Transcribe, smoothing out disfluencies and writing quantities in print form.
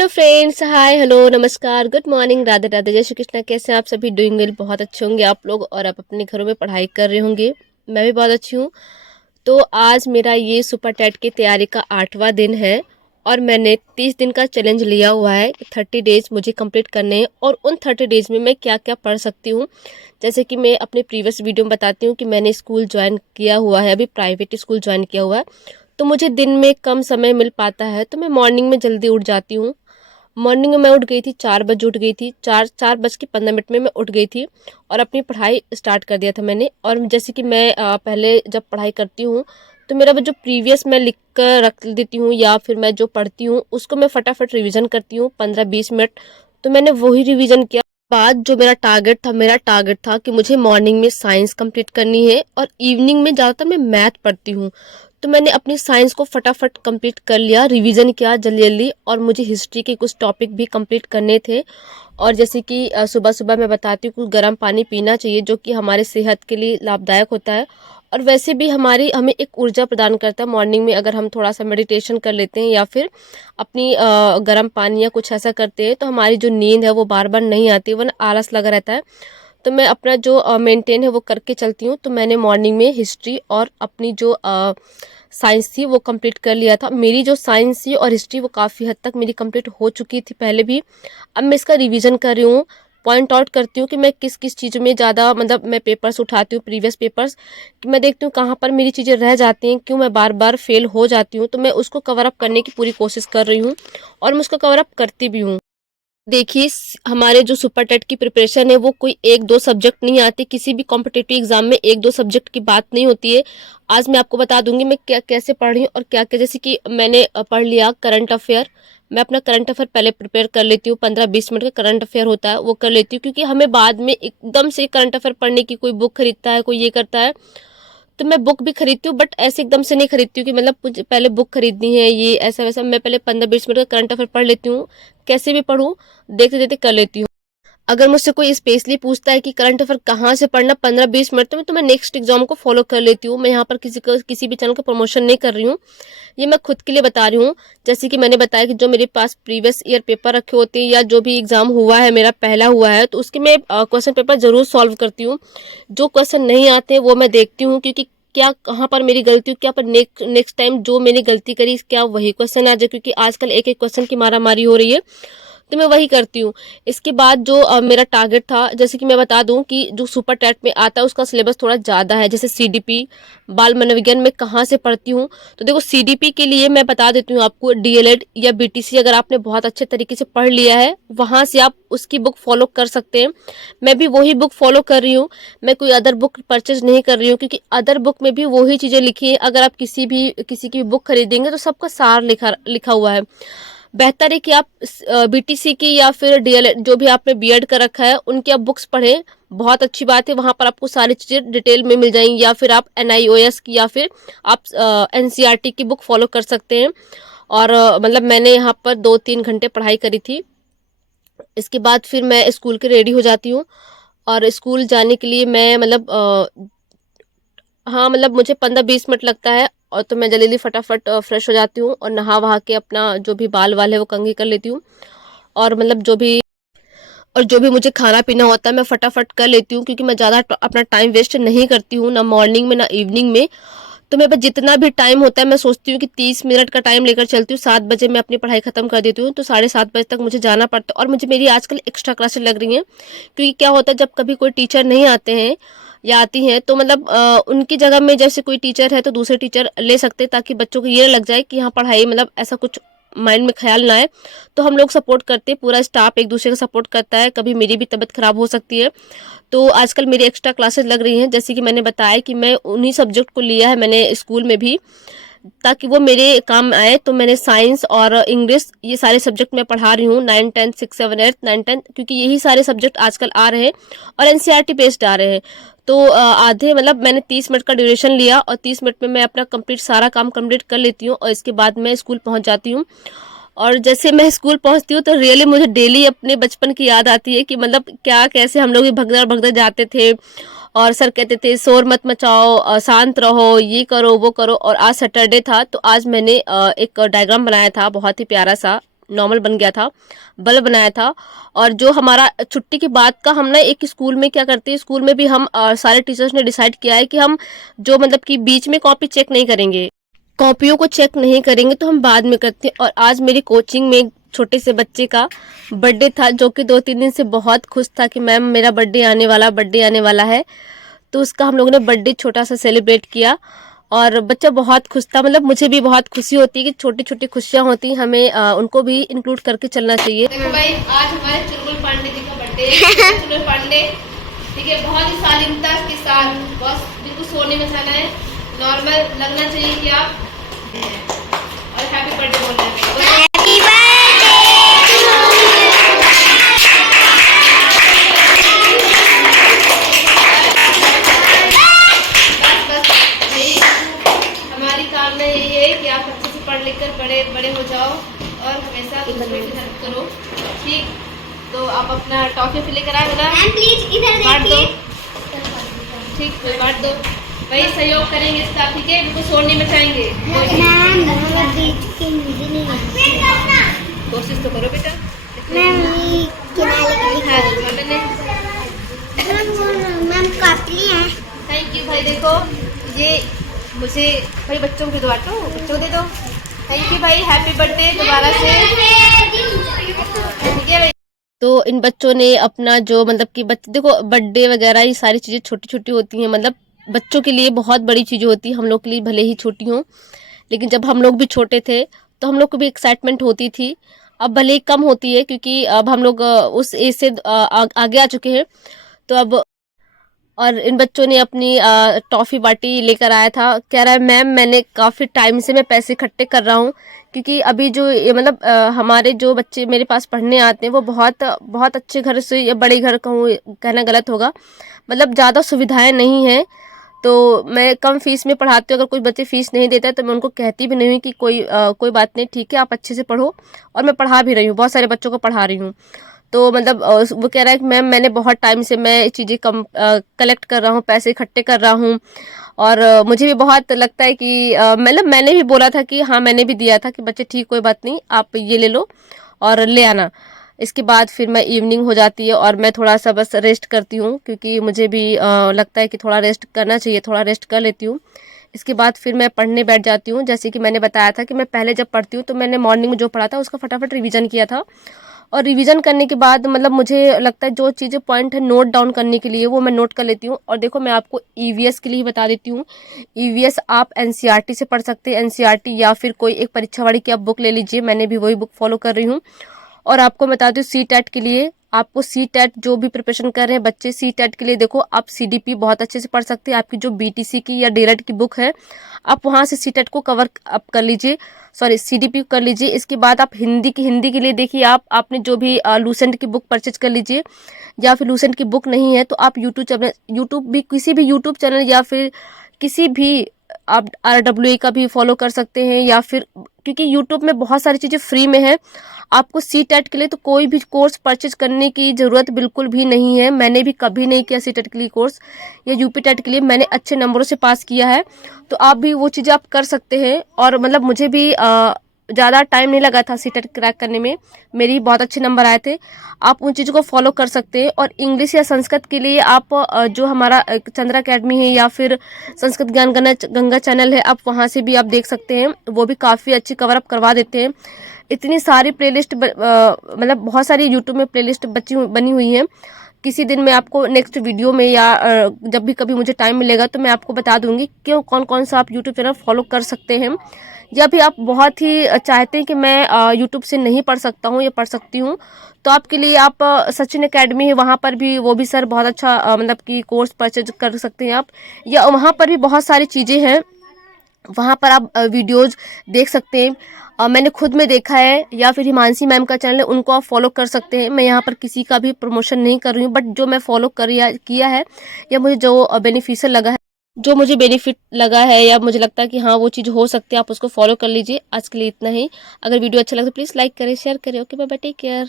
Hello friends, हाय, hello, नमस्कार, good morning, Radhe Radhe, जय श्री कृष्णा। कैसे हैं आप सभी? डूइंग वेल, बहुत अच्छे होंगे आप लोग और आप अपने घरों में पढ़ाई कर रहे होंगे। मैं भी बहुत अच्छी हूँ। तो आज मेरा ये सुपर टेट की तैयारी का 8वां दिन है और मैंने 30 दिन का चैलेंज लिया हुआ है। 30 डेज मुझे कंप्लीट करने हैं और उन 30 डेज में मैं क्या क्या पढ़ सकती हूँ। जैसे कि मैं अपने प्रीवियस वीडियो में बताती हूँ कि मैंने स्कूल ज्वाइन किया हुआ है, अभी प्राइवेट स्कूल ज्वाइन किया हुआ है। तो मुझे दिन में कम समय मिल पाता है, तो मैं मॉर्निंग में जल्दी उठ जाती हूँ। मॉर्निंग में मैं उठ गई थी, 4 बजे उठ गई थी, 4:15 में मैं उठ गई थी और अपनी पढ़ाई स्टार्ट कर दिया था मैंने। और जैसे कि मैं पहले जब पढ़ाई करती हूँ तो मेरा वो जो प्रीवियस मैं लिख कर रख देती हूँ या फिर मैं जो पढ़ती हूँ उसको मैं फटाफट रिवीजन करती हूँ 15-20 मिनट। तो मैंने वही रिवीजन किया। बाद जो मेरा टारगेट था कि मुझे मॉर्निंग में साइंस कंप्लीट करनी है और इवनिंग में ज़्यादातर मैं मैथ पढ़ती हूँ। तो मैंने अपनी साइंस को फटाफट कंप्लीट कर लिया, रिवीजन किया जल्दी जल्दी। और मुझे हिस्ट्री के कुछ टॉपिक भी कंप्लीट करने थे। और जैसे कि सुबह सुबह मैं बताती हूँ कि गर्म पानी पीना चाहिए, जो कि हमारे सेहत के लिए लाभदायक होता है। और वैसे भी हमें एक ऊर्जा प्रदान करता है मॉर्निंग में, अगर हम थोड़ा सा मेडिटेशन कर लेते हैं या फिर अपनी गर्म पानी या कुछ ऐसा करते हैं तो हमारी जो नींद है वो बार बार नहीं आती, वरना आलस लगा रहता है। तो मैं अपना जो मेंटेन है वो करके चलती हूँ। तो मैंने मॉर्निंग में हिस्ट्री और अपनी जो साइंस थी वो कंप्लीट कर लिया था। मेरी जो साइंस थी और हिस्ट्री वो काफ़ी हद तक मेरी कंप्लीट हो चुकी थी पहले भी। अब मैं इसका रिवीजन कर रही हूँ, पॉइंट आउट करती हूँ कि मैं किस किस चीज़ में ज़्यादा, मतलब मैं पेपर्स उठाती हूँ प्रीवियस पेपर्स, कि मैं देखती हूँ कहाँ पर मेरी चीज़ें रह जाती हैं, क्यों मैं बार बार फेल हो जाती हूँ। तो मैं उसको कवर अप करने की पूरी कोशिश कर रही हूँ और मैं उसको कवर अप करती भी हूँ। देखिए, हमारे जो सुपर टेट की प्रिपरेशन है वो कोई एक दो सब्जेक्ट नहीं आती। किसी भी कॉम्पिटिटिव एग्जाम में एक दो सब्जेक्ट की बात नहीं होती है। आज मैं आपको बता दूंगी मैं क्या कैसे पढ़ रही हूँ और क्या क्या। जैसे कि मैंने पढ़ लिया करंट अफेयर। मैं अपना करंट अफेयर पहले प्रिपेयर कर लेती हूँ, 15-20 मिनट का करंट अफेयर होता है वो कर लेती हूँ, क्योंकि हमें बाद में एकदम से करंट अफेयर पढ़ने की, कोई बुक खरीदता है, कोई ये करता है। तो मैं बुक भी खरीदती हूँ, बट ऐसे एकदम से नहीं खरीदती हूँ कि मतलब मुझे पहले बुक खरीदनी है ये ऐसा वैसा। मैं पहले 15-20 मिनट का करंट अफेयर पढ़ लेती हूँ, कैसे भी पढूं, देखते देखते कर लेती हूँ। अगर मुझसे कोई स्पेशली पूछता है कि करंट अफेयर कहाँ से पढ़ना 15-20 मिनट में, तो मैं नेक्स्ट एग्जाम को फॉलो कर लेती हूँ। मैं यहाँ पर किसी भी चैनल का प्रमोशन नहीं कर रही हूँ, ये मैं खुद के लिए बता रही हूँ। जैसे कि मैंने बताया कि जो मेरे पास प्रीवियस ईयर पेपर रखे होते हैं या जो भी एग्जाम हुआ है मेरा पहला हुआ है, तो उसके मैं क्वेश्चन पेपर जरूर सॉल्व करती हूँ। जो क्वेश्चन नहीं आते वो मैं देखती हूँ, क्योंकि क्या कहाँ पर मेरी गलती हो, क्या पर नेक्स्ट टाइम जो मैंने गलती करी क्या वही क्वेश्चन आ जाए, क्योंकि आजकल एक एक क्वेश्चन की मारा मारी हो रही है। तो मैं वही करती हूँ। इसके बाद जो मेरा टारगेट था, जैसे कि मैं बता दूं कि जो सुपर टेट में आता है उसका सिलेबस थोड़ा ज़्यादा है। जैसे सीडीपी, बाल मनोविज्ञान में कहाँ से पढ़ती हूँ, तो देखो सीडीपी के लिए मैं बता देती हूँ आपको, डीएलएड या बीटीसी अगर आपने बहुत अच्छे तरीके से पढ़ लिया है वहाँ से आप उसकी बुक फॉलो कर सकते हैं। मैं भी वही बुक फॉलो कर रही हूँ, मैं कोई अदर बुक परचेज नहीं कर रही हूँ, क्योंकि अदर बुक में भी वही चीज़ें लिखी हैं। अगर आप किसी की बुक खरीदेंगे तो सबका सार लिखा लिखा हुआ है। बेहतर है कि आप बीटीसी की या फिर डीएलएड, जो भी आपने बीएड कर रखा है, उनकी आप बुक्स पढ़ें। बहुत अच्छी बात है, वहाँ पर आपको सारी चीज़ें डिटेल में मिल जाएंगी। या फिर आप एनआईओएस की या फिर आप एनसीईआरटी की बुक फॉलो कर सकते हैं। और मतलब मैंने यहाँ पर 2-3 घंटे पढ़ाई करी थी। इसके बाद फिर मैं स्कूल के रेडी हो जाती हूँ और स्कूल जाने के लिए मैं मतलब हाँ, मतलब मुझे 15-20 मिनट लगता है। और तो मैं जल्दी जल्दी फटाफट फ्रेश हो जाती हूँ और नहा वहा के अपना जो भी बाल वाल है वो कंघी कर लेती हूँ। और मतलब जो भी मुझे खाना पीना होता है मैं फटाफट कर लेती हूँ, क्योंकि मैं ज़्यादा अपना टाइम वेस्ट नहीं करती हूँ, ना मॉर्निंग में ना इवनिंग में। तो मेरे पास जितना भी टाइम होता है मैं सोचती हूँ कि 30 मिनट का टाइम लेकर चलती हूँ। 7 बजे मैं अपनी पढ़ाई खत्म कर देती हूँ, तो 7:30 बजे तक मुझे जाना पड़ता है। और मुझे मेरी आजकल एक्स्ट्रा क्लासेस लग रही हैं, क्योंकि क्या होता है जब कभी कोई टीचर नहीं आते हैं या आती हैं, तो मतलब उनकी जगह में जैसे कोई टीचर है तो दूसरे टीचर ले सकते हैं, ताकि बच्चों को ये लग जाए कि हाँ पढ़ाई, मतलब ऐसा कुछ माइंड में ख्याल ना आए। तो हम लोग सपोर्ट करते हैं, पूरा स्टाफ एक दूसरे का सपोर्ट करता है। कभी मेरी भी तबीयत खराब हो सकती है, तो आजकल मेरी एक्स्ट्रा क्लासेस लग रही हैं। जैसे कि मैंने बताया कि मैं उन्हीं सब्जेक्ट को लिया है मैंने स्कूल में भी, ताकि वो मेरे काम आए। तो मैंने साइंस और इंग्लिश ये सारे सब्जेक्ट मैं पढ़ा रही हूँ, 9, 10, 6, 7, 8, 9, 10, क्योंकि यही सारे सब्जेक्ट आजकल आ रहे हैं और एनसीईआरटी बेस्ड आ रहे हैं। तो आधे, मतलब मैंने 30 मिनट का ड्यूरेशन लिया और 30 मिनट में मैं अपना कंप्लीट सारा काम कंप्लीट कर लेती हूँ और इसके बाद मैं स्कूल पहुँच जाती हूँ। और जैसे मैं स्कूल पहुंचती हूँ तो रियली मुझे डेली अपने बचपन की याद आती है, कि मतलब क्या कैसे हम लोग भी भगदड़ भगदड़ जाते थे। और सर कहते थे शोर मत मचाओ, शांत रहो, ये करो वो करो। और आज सैटरडे था तो आज मैंने एक डायग्राम बनाया था बहुत ही प्यारा सा, नॉर्मल बन गया था, बल्ब बनाया था। और जो हमारा छुट्टी के बाद का हम ना एक स्कूल में क्या करते हैं, स्कूल में भी हम सारे टीचर्स ने डिसाइड किया है कि हम जो मतलब कि बीच में कॉपी चेक नहीं करेंगे, कॉपियों को चेक नहीं करेंगे, तो हम बाद में करते हैं। और आज मेरी कोचिंग में एक छोटे से बच्चे का बर्थडे था, जो कि 2-3 दिन से बहुत खुश था कि मैम मेरा बर्थडे आने वाला है। तो उसका हम लोगों ने बर्थडे छोटा सा सेलिब्रेट किया और बच्चा बहुत खुश था। मतलब मुझे भी बहुत खुशी होती है कि छोटी छोटी खुशियाँ होती हैं, हमें उनको भी इंक्लूड करके चलना चाहिए। देखो भाई, आज हमारे चुलबुल पांडे जी का बर्थडे है। चुलबुल पांडे, ठीक है, बहुत ही शालीनता के साथ, बस बिल्कुल सोने में जाना है, नॉर्मल लगना चाहिए कि आप, और हैप्पी बर्थडे बोलना है। Happy birthday. पढ़ लिख कर बड़े हो जाओ और हमेशा दूसरों की हेल्प करो, ठीक। तो आप अपना टॉफी फिल लेकर आए ना, प्लीज इधर बांट दो, ठीक, बांट दो भाई, सहयोग करेंगे इसका, ठीक है, बिल्कुल शोर नहीं मचाएंगे। कोशिश तो करो बेटा। थैंक यू भाई। देखो ये मुझे भाई बच्चों को बांटो, बच्चों को दे दो। थैंक यू भाई, हैप्पी बर्थडे दोबारा से, ठीक है भाई। तो इन बच्चों ने अपना जो मतलब कि बच्चे, देखो बर्थडे वगैरह ये सारी चीज़ें छोटी छोटी होती हैं, मतलब बच्चों के लिए बहुत बड़ी चीज़ होती है, हम लोग के लिए भले ही छोटी हों, लेकिन जब हम लोग भी छोटे थे तो हम लोग को भी एक्साइटमेंट होती थी। अब भले ही कम होती है, क्योंकि अब हम लोग उस एज से आगे आ चुके हैं। तो अब, और इन बच्चों ने अपनी टॉफ़ी बाटी लेकर आया था, कह रहा है मैम मैंने काफ़ी टाइम से मैं पैसे इकट्ठे कर रहा हूँ, क्योंकि अभी जो मतलब हमारे जो बच्चे मेरे पास पढ़ने आते हैं वो बहुत बहुत अच्छे घर से, या बड़े घर कहूँ, कहना गलत होगा, मतलब ज़्यादा सुविधाएं नहीं हैं। तो मैं कम फीस में पढ़ाती हूँ। अगर कोई बच्चे फ़ीस नहीं देता है तो मैं उनको कहती भी नहीं हूँ कि कोई बात नहीं, ठीक है, आप अच्छे से पढ़ो। और मैं पढ़ा भी रही हूँ, बहुत सारे बच्चों को पढ़ा रही हूँ। तो मतलब वो कह रहा है कि मैम मैंने बहुत टाइम से मैं चीज़ें कलेक्ट कर रहा हूँ, पैसे इकट्ठे कर रहा हूँ। और मुझे भी बहुत लगता है कि मतलब मैंने भी बोला था कि हाँ, मैंने भी दिया था कि बच्चे ठीक, कोई बात नहीं, आप ये ले लो और ले आना। इसके बाद फिर मैं इवनिंग हो जाती है और मैं थोड़ा सा बस रेस्ट करती हूँ, क्योंकि मुझे भी लगता है कि थोड़ा रेस्ट करना चाहिए, थोड़ा रेस्ट कर लेती हूँ। इसके बाद फिर मैं पढ़ने बैठ जाती हूँ। जैसे कि मैंने बताया था कि मैं पहले जब पढ़ती हूँ तो मैंने मॉर्निंग में जो पढ़ा था उसका फटाफट रिवीजन किया था। और रिवीजन करने के बाद मतलब मुझे लगता है जो चीज़ें पॉइंट है नोट डाउन करने के लिए, वो मैं नोट कर लेती हूँ। और देखो मैं आपको ईवीएस के लिए बता देती हूँ। ईवीएस आप एनसीईआरटी से पढ़ सकते हैं, एनसीईआरटी या फिर कोई एक परीक्षा वाली की आप बुक ले लीजिए, मैंने भी वही बुक फॉलो कर रही हूँ। और आपको बता दूँ सी टेट के लिए, आपको सी टेट जो भी प्रिपरेशन कर रहे हैं बच्चे, सी टेट के लिए देखो आप सीडीपी बहुत अच्छे से पढ़ सकते हैं। आपकी जो बीटीसी की या डीएलएड की बुक है, आप वहाँ से सी टेट को कवर अप कर लीजिए, सॉरी सीडीपी कर लीजिए। इसके बाद आप हिंदी के लिए देखिए, आपने जो भी लूसेंट की बुक परचेज कर लीजिए, या फिर लूसेंट की बुक नहीं है तो आप यूट्यूब भी, किसी भी यूट्यूब चैनल या फिर किसी भी आप RWA का भी फॉलो कर सकते हैं, या फिर क्योंकि यूट्यूब में बहुत सारी चीज़ें फ्री में है। आपको सी टेट के लिए तो कोई भी कोर्स परचेज करने की ज़रूरत बिल्कुल भी नहीं है। मैंने भी कभी नहीं किया सी टेट के लिए कोर्स, या यूपी टेट के लिए मैंने अच्छे नंबरों से पास किया है। तो आप भी वो चीज़ें आप कर सकते हैं। और मतलब मुझे भी ज़्यादा टाइम नहीं लगा था सी टेट क्रैक करने में, मेरी बहुत अच्छे नंबर आए थे। आप उन चीज़ों को फॉलो कर सकते हैं। और इंग्लिश या संस्कृत के लिए आप जो हमारा चंद्रा अकेडमी है या फिर संस्कृत ज्ञान गंगा चैनल है, आप वहाँ से भी आप देख सकते हैं, वो भी काफ़ी अच्छी कवर अप करवा देते हैं। इतनी सारी प्लेलिस्ट मतलब बहुत सारी यूट्यूब में प्लेलिस्ट बनी हुई है। किसी दिन मैं आपको नेक्स्ट वीडियो में या जब भी कभी मुझे टाइम मिलेगा तो मैं आपको बता दूंगी क्यों कौन कौन सा आप यूट्यूब चैनल फॉलो कर सकते हैं। या भी आप बहुत ही चाहते हैं कि मैं यूट्यूब से नहीं पढ़ सकता हूँ या पढ़ सकती हूँ, तो आपके लिए आप सचिन एकेडमी है, वहाँ पर भी वो भी सर बहुत अच्छा मतलब कि कोर्स परचेज कर सकते हैं आप। या वहाँ पर भी बहुत सारी चीज़ें हैं, वहाँ पर आप वीडियोज़ देख सकते हैं। मैंने खुद में देखा है। या फिर हिमांशी मैम का चैनल है, उनको आप फॉलो कर सकते हैं। मैं यहाँ पर किसी का भी प्रमोशन नहीं कर रही हूँ, बट जो मैं फॉलो किया है या मुझे जो बेनिफिशियल लगा है, जो मुझे बेनिफिट लगा है या मुझे लगता है कि हाँ वो चीज़ हो सकती है, आप उसको फॉलो कर लीजिए। आज के लिए इतना ही। अगर वीडियो अच्छा लगे तो प्लीज़ लाइक करें, शेयर करें। Okay bye bye, take care.